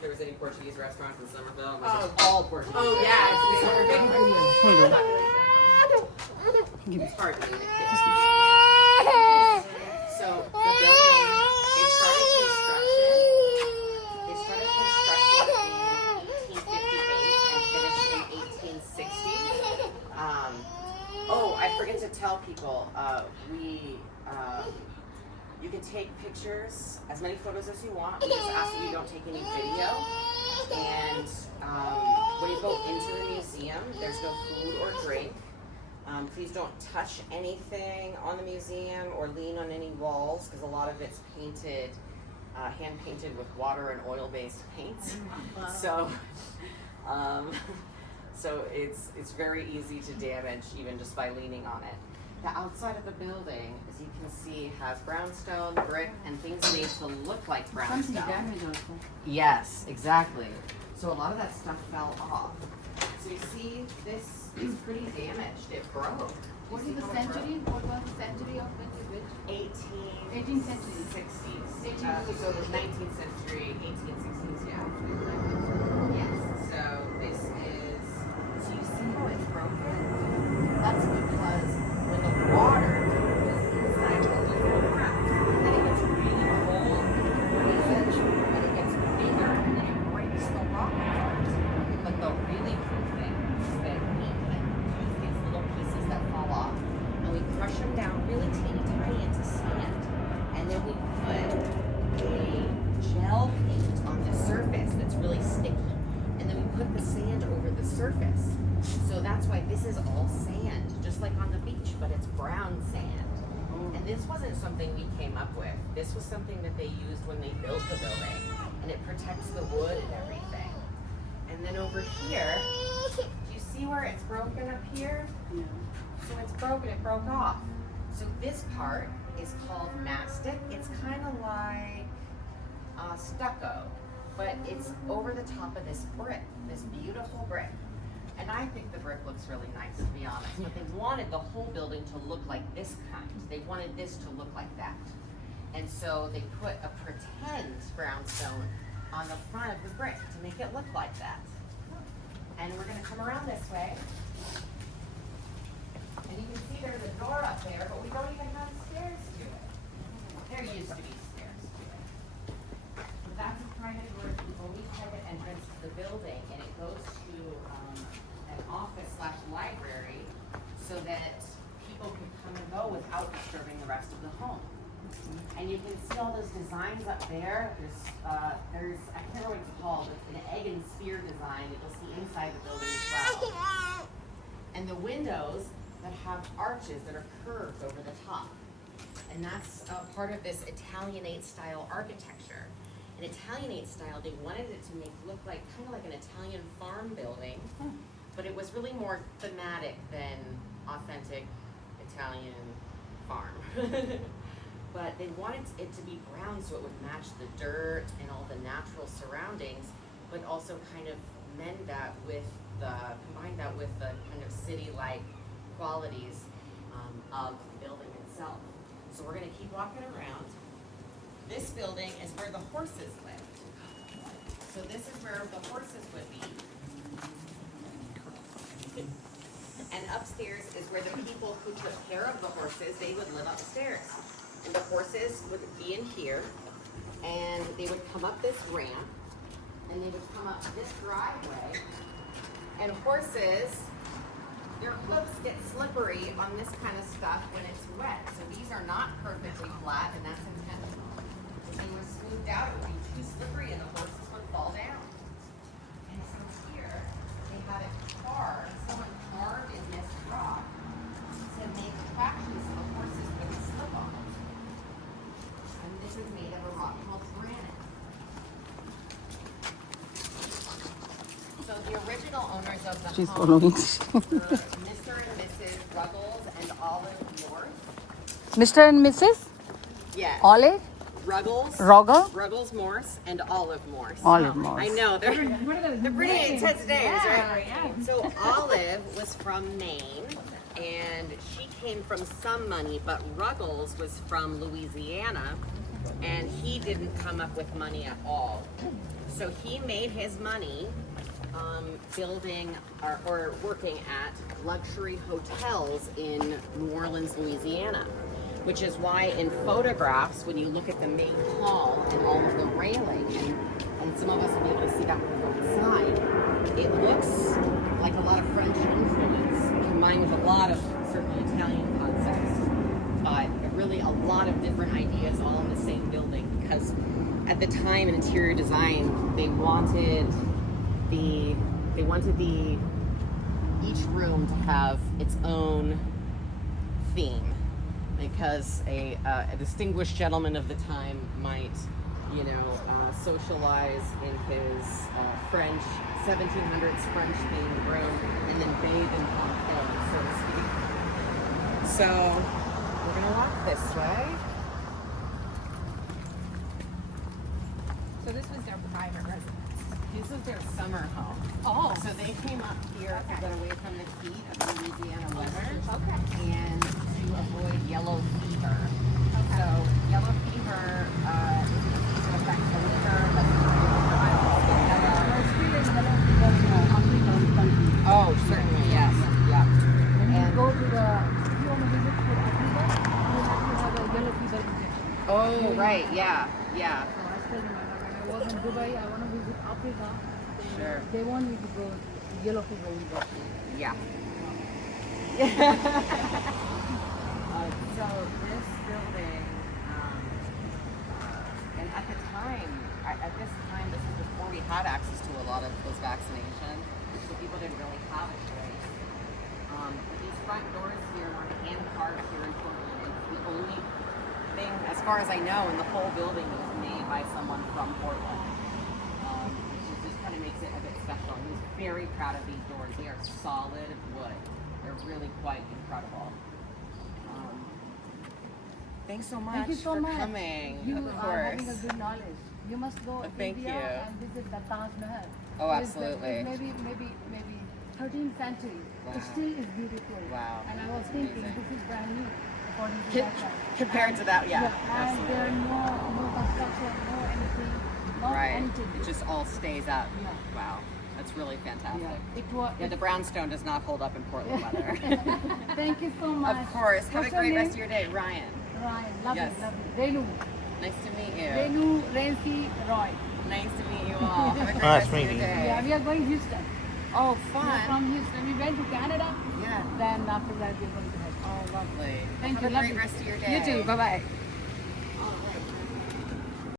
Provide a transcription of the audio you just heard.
if there was any Portuguese restaurants in Somerville. And Oh, it's all Portuguese. Oh yeah, it's a big Hold on. It's hard to name it. So the building, they started construction in 1858 and finished in 1860. Oh, I forget to tell people, you can take pictures, as many photos as you want. We just ask that you don't take any video. And when you go into the museum, there's no food or drink. Please don't touch anything on the museum or lean on any walls, because a lot of it's painted, hand painted with water and oil-based paints. So, so it's very easy to damage even just by leaning on it. The outside of the building, as you can see, has brownstone, brick, and things made to look like Something brownstone. damaged also. Yes, exactly. So a lot of that stuff fell off. So you see, this is pretty damaged. It broke. What is the century? What was the century of which? 18th century. 60s. 1860s. So the 19th century, 1860s, yeah. Yes. So this is, so you see how it's broken? That's because when the water goes inside the little ground, and then it gets really cold and it gets bigger and then it breaks the rock apart. But the really cool thing is that we can use these little pieces that fall off and we crush them down really teeny tiny into sand. And then we put a gel paint on the surface that's really sticky. And then we put the sand over the surface. So that's why this is all sand, just like on the beach, but it's brown sand. And this wasn't something we came up with. This was something that they used when they built the building. And it protects the wood and everything. And then over here, do you see where it's broken up here? Yeah. So it's broken, it broke off. So this part is called mastic. It's kind of like stucco, but it's over the top of this brick, this beautiful brick. And I think the brick looks really nice, to be honest, but they wanted the whole building to look like this kind. They wanted this to look like that. And so they put a pretend brownstone on the front of the brick to make it look like that. And we're gonna come around this way. And you can see there's a door up there, but we don't even have stairs to it. There used to be stairs to it. But that's a private door, the only private entrance to the building, and it goes to an office/library so that people can come and go without disturbing the rest of the home. And you can see all those designs up there. There's I can't remember what it's called. It's an egg and spear design that you'll see inside the building as well. And the windows that have arches that are curved over the top. And that's part of this Italianate style architecture. In Italianate style, they wanted it to look like kind of like an Italian farm building, but it was really more thematic than authentic Italian farm. But they wanted it to be brown so it would match the dirt and all the natural surroundings, but also kind of combine that with the kind of city-like qualities of the building itself. So we're gonna keep walking around. This building is where the horses lived. So this is where the horses would be. And upstairs is where the people who took care of the horses, they would live upstairs. And the horses would be in here, and they would come up this ramp, and they would come up this driveway. And horses, their hoofs get slippery on this kind of stuff when it's wet. So these are not perfectly flat, and that's intentional. If they were smoothed out, it would be too slippery, and the horses would fall down. And so here, they had it carved, someone carved in this rock to make traction so the horses wouldn't slip on it. And this is made of a rock called granite. So the original owners of the She's home following. were Mr. and Mrs. Ruggles and Olive Morse. Mr. and Mrs. Yes. Olive? Ruggles. Rogel? Ruggles Morse and Olive Morse. Olive Morse. I know, they're pretty intense names, right? So Olive was from Maine, and she came from some money, but Ruggles was from Louisiana, and he didn't come up with money at all. So he made his money building or working at luxury hotels in New Orleans, Louisiana, which is why in photographs, when you look at the main hall and all of the railing, and some of us will be able to see that when we go inside, it looks like a lot of French influence combined with a lot of certainly Italian concepts, but really a lot of different ideas all in the same building, because at the time in interior design, they wanted each room to have its own theme, because a distinguished gentleman of the time might, socialize in his French 1700s French themed room and then bathe in Pompeii, so to speak. So we're gonna walk this way. So this was their private residence. This is their summer home. Oh. So they came up here to get away from the heat of the Louisiana weather Okay. and to avoid yellow fever. So yellow fever is a disease that affects the liver, Oh, certainly, yes. Yeah. When you And- go to the, if you want to visit for Africa, you have to have a yellow fever injection. Oh, right, yeah, yeah. So I still remember when I was in Dubai, I want to visit Africa. Sure. They want me to go to yellow fever injection. Yeah. So this building, and at the time, at this time, this is before we had access to a lot of those vaccinations, so people didn't really have a choice. These front doors here were hand carved here in Portland. It's the only thing, as far as I know, in the whole building that was made by someone from Portland. Which just kind of makes it a bit special. And he's very proud of these doors. They are solid wood. They're really quite incredible. Thanks so much Thank you so for much. coming. You of are course. having a good knowledge. You must go to Thank India you. and visit the Taj Mahal. Oh, It's absolutely. maybe 13th century. Wow. It still is beautiful. Wow. And I was thinking Amazing. this is brand new according to that time. Compared to that, yeah, And there absolutely. are no construction, no anything, not Right. anything. It just all stays up. Yeah. Wow. That's really fantastic. Yeah. It was. Yeah, the brownstone does not hold up in Portland weather. Thank you so much. Of course. Have What's a great your rest of name? your day, Ryan. Ryan, lovely, Yes. lovely. Renu. Nice to meet you. Renu, Rensi, Roy. Nice to meet you all. Have a great Nice rest of your meeting you. day. Yeah, we are going Houston. Oh, We are fun. from Houston. We went to Canada. Yeah. Then after that, we're going to head. Oh, lovely. Thank Have you. a great lovely. rest of your day. You too. Bye bye.